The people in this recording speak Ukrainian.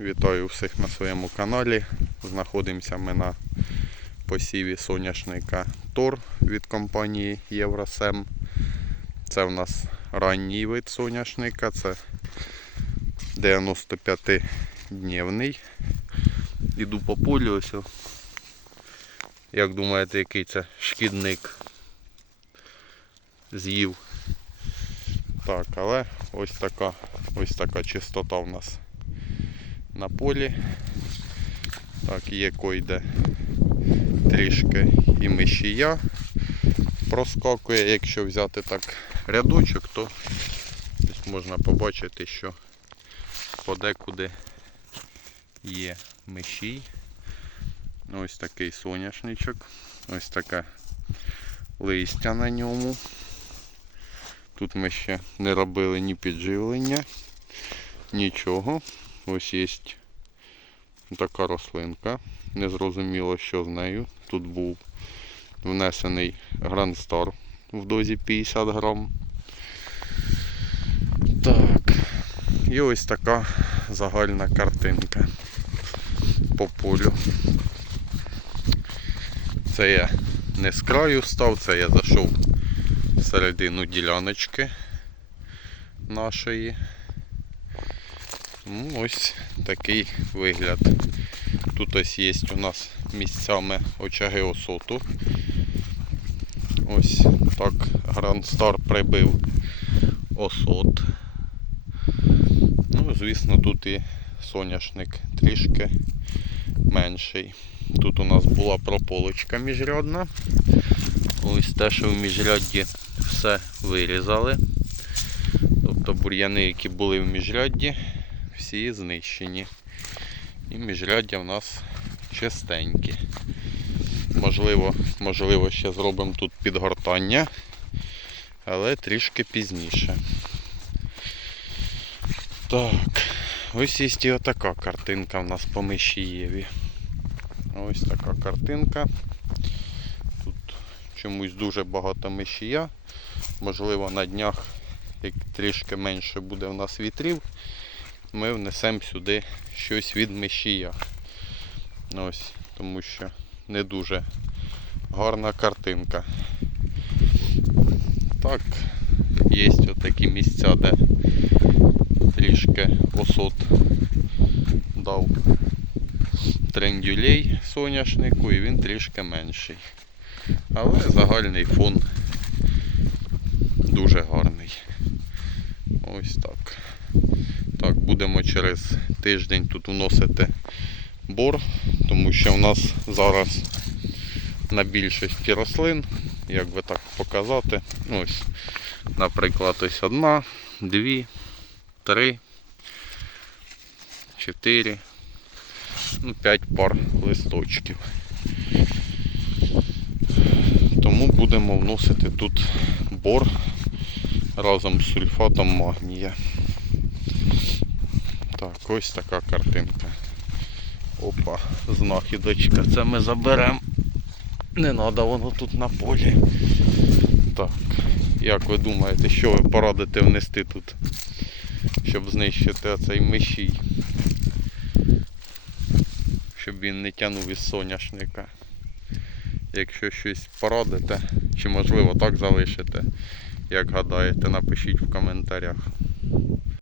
Вітаю всіх на своєму каналі. Знаходимося ми на посіві соняшника Тор від компанії Євросем. Це в нас ранній вид соняшника, це 95-дневний. Іду по полю ось. Як думаєте, який це шкідник з'їв? Так, але ось така, ось така чистота в нас на полі. Так, є койде трішки і мишія проскакує. Якщо взяти так рядочок, то десь можна побачити, що подекуди є мишій. Ось такий соняшничок, ось таке листя на ньому. Тут ми ще не робили ні підживлення, нічого. Ось є така рослинка. Незрозуміло, що з нею. Тут був внесений Star в дозі 50 грам. Так. І ось така загальна картинка по полю. Це я не з краю став, це я зайшов всередину діляночки нашої. Ну, ось такий вигляд. Тут ось є у нас місцями очаги осоту. Ось так Grand Star прибив осот. Ну, звісно, тут і соняшник трішки менший. Тут у нас була прополочка міжрядна. Ось те, що в міжрядді все вирізали. Тобто бур'яни, які були в міжрядді, всі знищені. І міжряддя в нас чистенькі. Можливо, можливо, ще зробимо тут підгортання, але трішки пізніше. Так, ось є і отака картинка в нас по Мишієві. Ось така картинка. Тут чомусь дуже багато мишія. Можливо, на днях, як трішки менше буде у нас вітрів, ми внесемо сюди щось від мишія. Ось, тому що не дуже гарна картинка. Так, є отакі місця, де трішки осот дав трендюлей соняшнику і він трішки менший. Але загальний фон дуже гарний. Ось так. Так, будемо через тиждень тут вносити бор, тому що в нас зараз на більшості рослин, як би так показати, ось, наприклад, ось одна, дві, три, чотири, ну, п'ять пар листочків. Тому будемо вносити тут бор разом з сульфатом магнія. Так, ось така картинка. Опа, знахідочка. Це ми заберемо. Не треба воно тут на полі. Так, як ви думаєте, що ви порадите внести тут, щоб знищити оцей мишій? Щоб він не тягнув із соняшника. Якщо щось порадите, чи можливо так залишите, як гадаєте, напишіть в коментарях.